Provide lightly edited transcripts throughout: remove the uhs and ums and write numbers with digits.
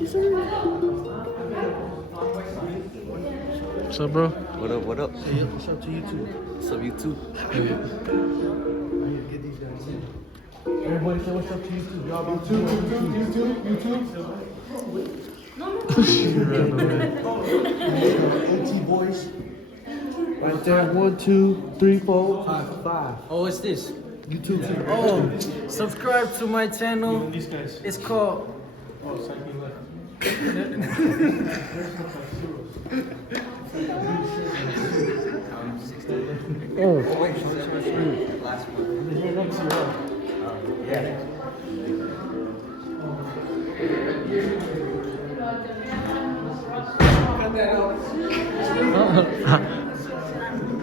What's up, bro? What up, what up? Hey, what's up to you too? What's up, you too? Get these guys in. Everybody say what's up to you too. Y'all be AT boys. Right there. 1, 2, 3, 4, 5. Oh, what's this? YouTube. Oh, subscribe to my channel. These guys. It's called. Oh, it's like you left.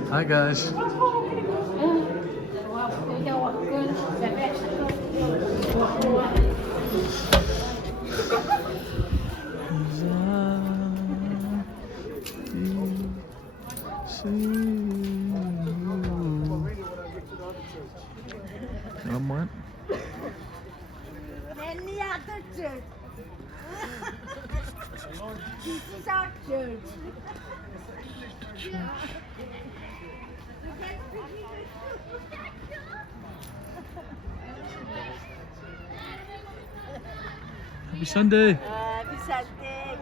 Hi, guys. What? Any other church. This is our church. Happy Sunday. Happy Sunday.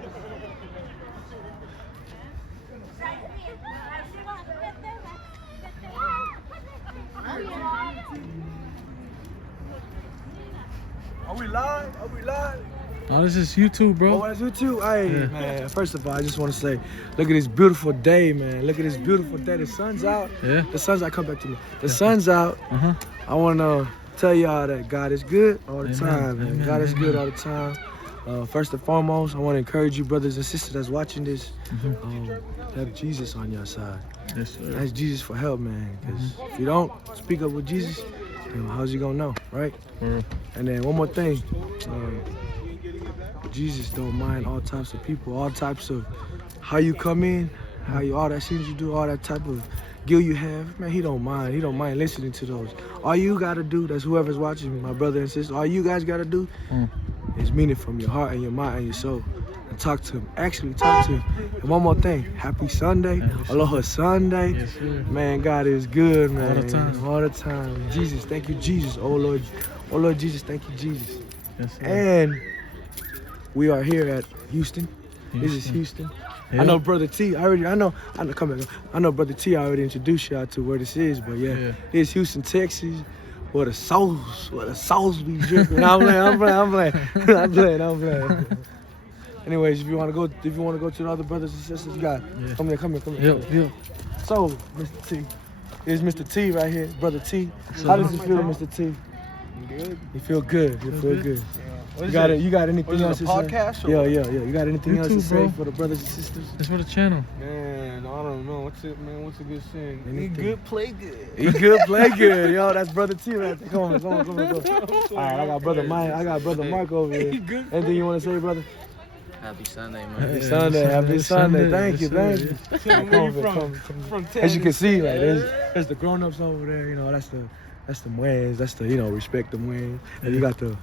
Are we live? Are we live? Oh, this is YouTube, bro. Oh, that's you too. Hey, Yeah. man. First of all, I just want to say, look at this beautiful day, man. Look at this beautiful day. The sun's out. Yeah. The sun's out. Come back to me. The sun's out. Uh-huh. I want to tell y'all that God is good all the Amen. time, man. Amen. God is good Amen. all the time. First and foremost, I want to encourage you, brothers and sisters that's watching this. Have Jesus on your side. Yes, sir. Ask Jesus for help, man. Because if you don't speak up with Jesus, then how's he gonna know, right? And then one more thing. Jesus don't mind all types of people, all types of how you come in, how you all that things you do, all that type of guilt you have. Man, he don't mind. He don't mind listening to those. All you gotta do, that's whoever's watching, my brother and sister. All you guys gotta do is mean it from your heart and your mind and your soul. And talk to him. Actually talk to him. And one more thing. Happy Sunday. Aloha Sunday. Yes, sir. Man, God is good, man. All the time. All the time. Jesus, thank you, Jesus. Oh Lord. Oh Lord Jesus, thank you, Jesus. Yes, sir. And we are here at Houston. This is Houston. Yeah. I know Brother T. I know. Come back. I know Brother T. I already introduced y'all to where this is, but yeah. It's Houston, Texas. Where the sauce be dripping. I'm playing. Anyways, if you want to go to the other brothers and sisters, you got come here. Yeah. So, Mr. T, here's Mr. T right here, Brother T. How does it feel, Mr. T? Good. You feel good. You feel good. What You got anything else to say? podcast or Yeah. You got anything else to YouTube, say bro. for the brothers and sisters? That's for the channel. Man, I don't know. What's it, man? What's a good saying? Eat Anything. good, play good. Eat good, play good. Yo, that's Brother T right there. Come on. All right, I got Brother Mark over here. Anything you want to say, brother? Happy Sunday, man. Happy Yeah, Sunday. Happy Sunday. Thank you. Yes, Thank you. Come. As you can see, like there's the grown-ups over there. You know, that's the Mwans. That's the respect the Mwans. And you got the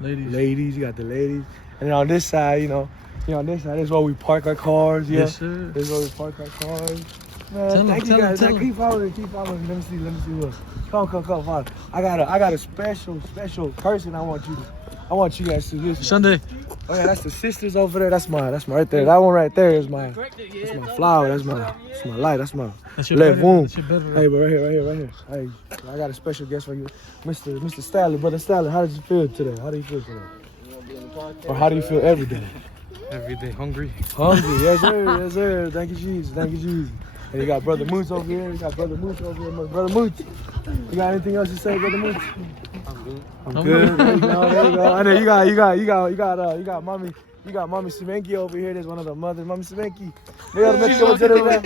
ladies. You got the ladies. And then on this side, on this side, this is where we park our cars. Yeah. Yes, sir. This is where we park our cars. Man, Tell 'em, thank you tell 'em, guys. tell 'em. Keep following. Let me see what. Come, follow. I got a special person. I want you guys to listen. Sunday. Oh yeah, that's the sisters over there. That's my right there. That one right there is my flower. That's my light. That's my That's your left better- womb. that's your better- Hey, but right here. Hey, I got a special guest for you, Mr. Stalley, Brother Stalley. How did you feel today? How do you feel today? Or how do you feel every day? Every day hungry. Hungry, yes sir. Thank you, Jesus. And you got Brother Moose over here. Brother Moose. You got anything else to say, Brother Moose? I'm good. There you go. I know you got mommy. You got Mommy Semenki over here. There's one of the mothers, Mommy Semenki. They gotta make sure to the left.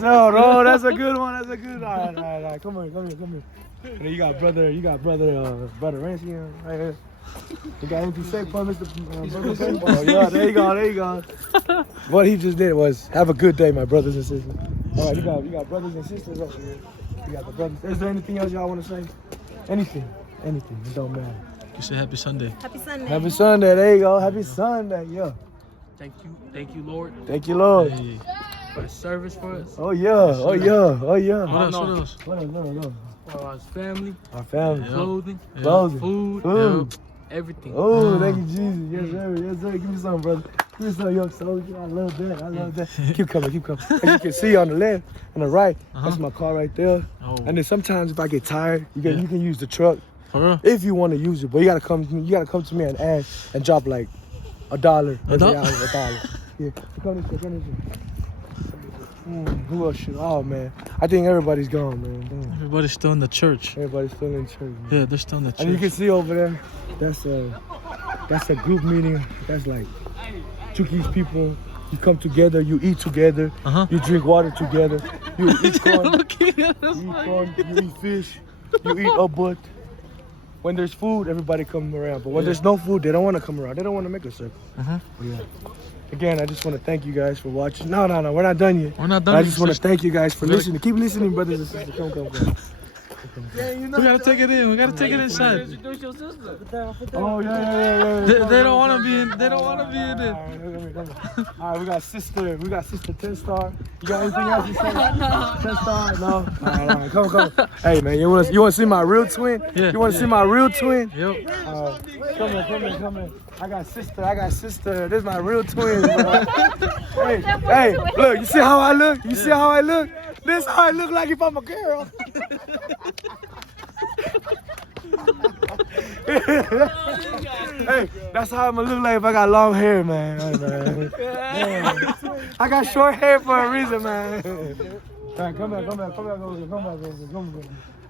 No, that's a good one. All right. Come here. And then you got brother Rancy right here. You got anything to say for Mr. Brother? Oh, yeah, there you go. What he just did was have a good day, my brothers and sisters. All right, you got brothers and sisters over here. You got the brothers. Is there anything else y'all want to say? Anything. It don't matter. You say happy Sunday. Happy Sunday. Happy Sunday. There you go. Happy Sunday. Yeah. Thank you, Lord, Thank you, Lord. Hey. for the service for us, Oh yeah. Oh yeah. Oh yeah. What else? What else? What else? What else? for our family, Our family. Yeah. clothing, Yeah. Clothing. food, Food. everything. Oh, thank you, Jesus. Yes, sir. Yes, sir. Give me some, brother. Give me some, young soldier. I love that. I love that. Keep coming. Keep coming. As you can see on the left and the right, that's my car right there. Oh, And then sometimes if I get tired, you Yeah. can use the truck for real? if you want to use it. But you gotta come to me. You gotta come to me and ask and drop like $1 every dollar? hour. $1. Yeah. Come this way. Come this way. Who else should? Oh man, I think everybody's gone, man. Damn. Everybody's still in the church. Everybody's still in church. Man. Yeah, they're still in the And you can church. see over there, that's a group meeting. That's like Chuki's people. You come together, you eat together, Uh-huh. you drink water together, you eat corn, Okay. you eat corn, you eat fish, you eat a butt. When there's food, everybody comes around. But when there's no food, they don't want to come around. They don't want to make a circle. Uh-huh. But yeah. Again, I just want to thank you guys for watching. No, we're not done yet. We're not done. I just want to thank you guys for We gotta- listening. Keep listening, brothers and sisters. Come. We gotta take it in. We gotta take it inside. Introduce your sister. Oh yeah. They don't wanna be in. They don't wanna be in it. All right, we got sister 10 Star. You got anything else to say? 10 Star? No. All right, come. Hey man, you wanna see my real twin? Yeah, You wanna yeah. see my real twin? Yep. Come in. I got sister. This is my real twin. Bro. hey, look, you see how I look? You see how I look? This how I look like if I'm a girl. Hey, that's how I'm gonna look like if I got long hair, man. Hey, man. I got short hair for a reason, man. All right, come back.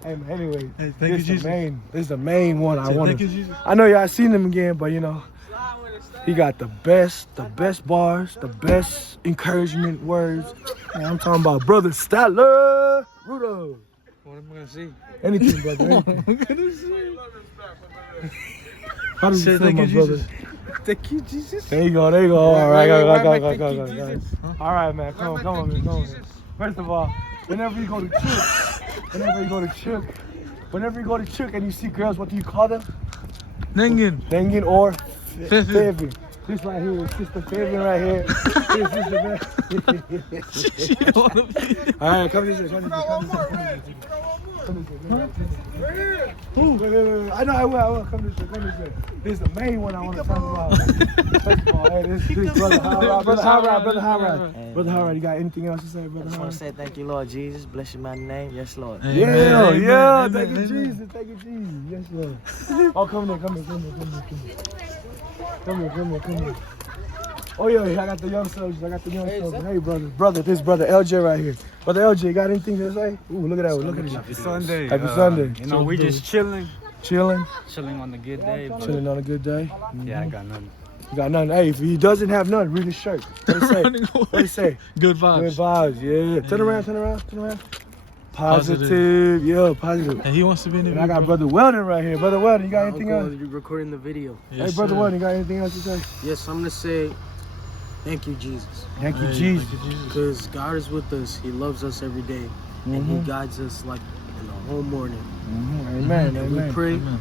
Hey, man, anyway, Hey, thank you, Jesus. this is the main one I Say want thank you, to. Jesus. I know y'all seen him again, but you know, he got the best bars, the best encouragement words. Man, I'm talking about Brother Statler Rudolph. What am I gonna see? Anything, brother. Anything. I'm gonna see. How does Say it feel, thank my you, brother? Jesus. Thank you, Jesus. There you go. All right, Thank go. you, Jesus. All right, man. Come on. First of all, whenever you go to church and you see girls, what do you call them? Nengin. Dengin or Fevin. Fevin. This right here is Sister Fevin right here. This is She don't wanna be. All right, come this way. Wait. I know I will. Come this way. This is the main one I want to talk about. First of all, hey, this is Brother Howrod. Brother Howrod, you got anything else to say, Brother I just want to Howrod? say thank you, Lord Jesus. Bless your mighty name. Yes, Lord. Yeah. Amen, Thank you, amen. Jesus. Yes, Lord. Oh, come here. Come here. Oh, yeah, I got the young soldiers. Hey, brother, this brother LJ right here. Brother LJ, you got anything to say? Ooh, look at that. Look at this. Happy Sunday. Happy Sunday. You know, we just chilling Chilling on a good day. But on a good day. yeah, I got nothing. You got nothing. Hey, if he doesn't have none, read his shirt. What Running it say? Good Good vibes. vibes, yeah. Turn around. Positive, yeah, positive. And he wants to be in the And I video. got Brother Weldon right here. Brother Weldon, you got anything else? You're recording the video. Yes, Hey, Brother sir. Weldon, you got anything else to say? Yes, I'm going to say thank you, Jesus. Thank you, Hey, Jesus. thank you, Jesus. Because God is with us. He loves us every day. And He Mhm. guides us like in the whole morning. Amen, And we amen. pray Amen.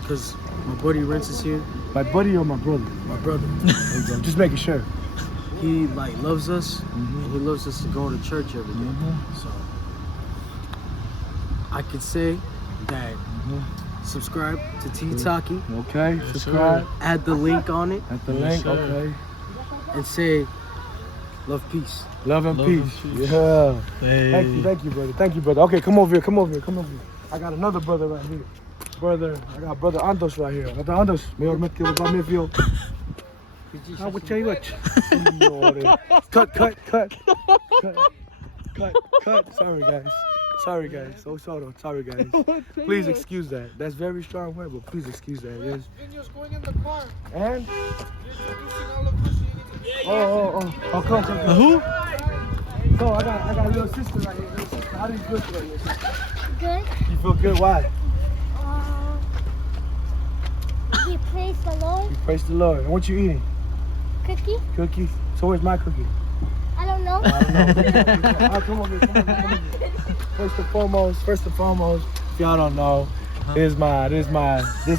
because my buddy Rents is here. My buddy or my brother? My brother. There you go. Just making sure. He like loves us. And he loves us to go to church every day. So I could say that subscribe to T Taki. Okay, Yes, subscribe Add the link on it. at the Yes, link. sir. Okay. And say love, peace. Love and Love and peace. peace. Yeah. Hey. Thank you, brother. Okay, come over here. I got another brother right here. I got Brother Andos right here. Brother Andos, mayor met que va me vio. Ah, what you watch? Cut. Sorry guys. Sorry guys. Please excuse that. That's very strong word, but please excuse that. Yes. Going in the car. And Introducing all of us. oh, come. Who? So I got a little sister right here. Little sister. How do you feel today? Little sister? Good. You feel good? Why? We praise the Lord. You praise the Lord. And what you eating? Cookie? Cookie? So where's my cookie? I don't know. Come over here. First and foremost, if y'all don't know,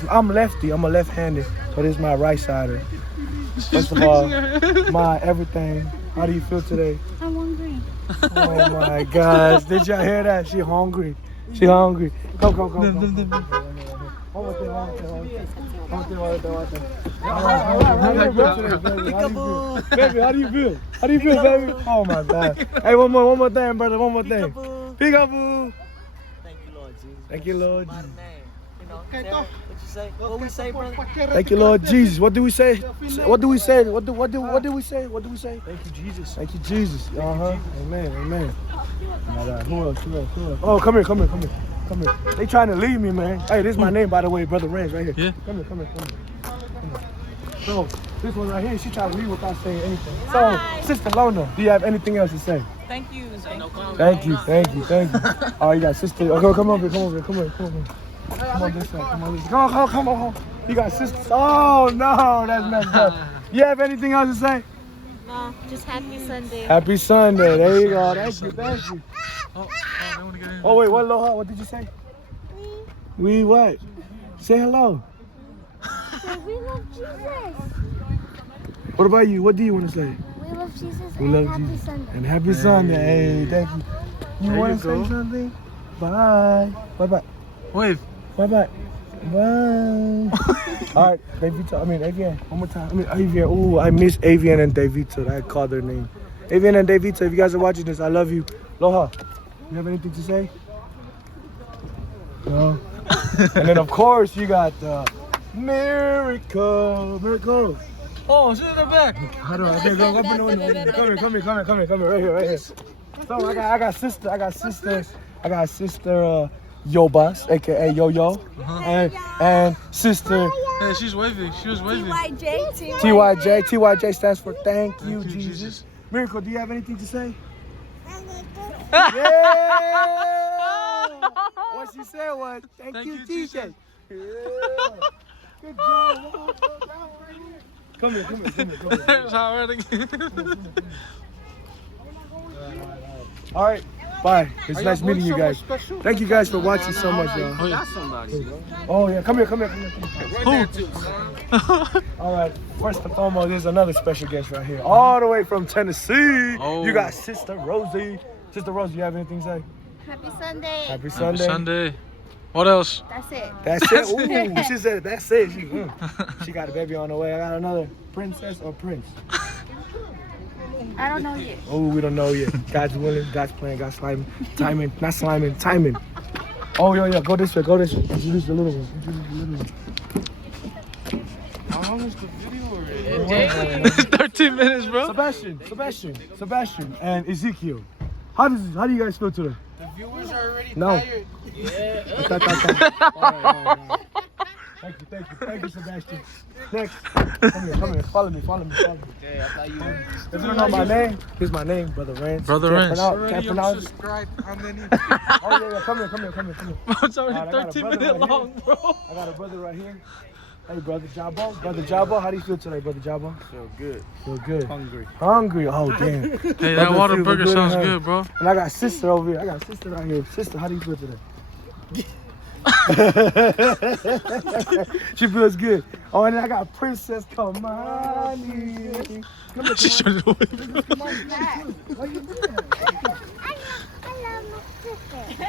I'm lefty. I'm a left-handed, so this is my right sider. First of all, my everything. How do you feel today? I'm hungry. Oh my gosh! Did y'all hear that? She hungry. She hungry. Go. One more thing. All right. Baby, how do you feel? How do you feel, baby? Oh my God. Hey, one more thing, brother. One more thing. Peekaboo. Thank you, Lord Jesus. Thank you, Lord Jesus. You know, what you say? What we say, brother? Thank you, Lord Jesus. What do we say? What do we say? What do we say? What do we say? Thank you, Jesus. Thank you, Jesus. Amen. Who else? Oh, come here. They trying to leave me, man. Hey, this is my name, by the way, Brother Rance, right here. Yeah. Come here. So, this one right here, she trying to leave without saying anything. So, Sister Lona, do you have anything else to say? Thank you. Thank you. Oh, you got Sister. Okay, come on. Come on this side. Come on. You got sisters. Oh, no, that's messed up. You have anything else to say? No, just happy Sunday. Happy Sunday. There you go. Thank you. Oh, they want to get in. Oh, wait, what, Loha? What did you say? We what? Say hello. We love Jesus. What about you? What do you want to say? We love Jesus We and love happy Jesus. Sunday. And happy Sunday. Hey, thank you. You There want you to go. say something? Bye. Bye. Wave. Bye. All right, Davita. Avian. One more time. Avian. Ooh, I miss Avian and Davita. I called their name. Avian and Davita, if you guys are watching this, I love you. Loha, you have anything to say? No. And then, of course, you got the miracle. Oh, she's in the back. How do I get go? Come here, right here. So I got sister Yobas, aka Yo-Yo, and sister Hey, she's waving. She was waving. TYJ. TYJ stands for Thank You, Jesus. Miracle, do you have anything to say? Yeah! What she said was, Thank you, Jesus. Yeah. Good job. Come here. That's how I read it. All right, bye. It's nice meeting you guys. Thank you guys for watching so much, y'all. Oh, yeah. Oh yeah, come here. Who? All right, first and foremost, there's another special guest right here, all the way from Tennessee. Oh. You got Sister Rosie. Sister Rosie, you have anything to say? Happy Sunday. Happy Happy Sunday. Sunday. What else? That's it. That's it. Ooh, she said that's it. She got a baby on the way. I got another princess or prince. I don't know yet. Oh, we don't know yet. God's willing, God's plan, God's timing. Timing. Oh, yeah, go this way. Introduce the little one. How long is the video already? 13 minutes, bro. Sebastian, and Ezekiel. How do you guys feel today? The viewers are already No. tired. All right. Thank you, Sebastian. Next, come here. Follow me. Okay, I thought you were. If you don't know my name, here's my name, Brother Rance. Brother Rance. Can't pronounce it. Subscribe underneath. Oh yeah, come here. It's already Alright, I got a 13 brother minutes right long, bro. I got a brother right here. Hey, Brother Jabo. Brother Jabo, how do you feel today, Brother Jabo? Feel good. Feel good. Hungry. Hungry? Oh, damn. Hey, that Brother water feels burger good sounds in her. good, bro. And I got sister over here. I got sister right here. Sister, how do you feel today? She feels good. Oh, and then I got Princess Kamani. She's trying to wave.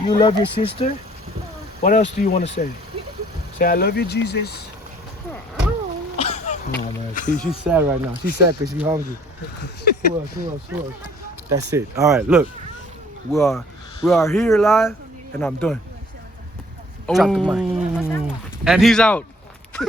You love your sister? What else do you want to say? Say, I love you, Jesus. Oh, man. She's sad right now. She's sad because she's hungry. Who else? That's it. All right, look. We are here live, and I'm done. Drop the mic. And he's out.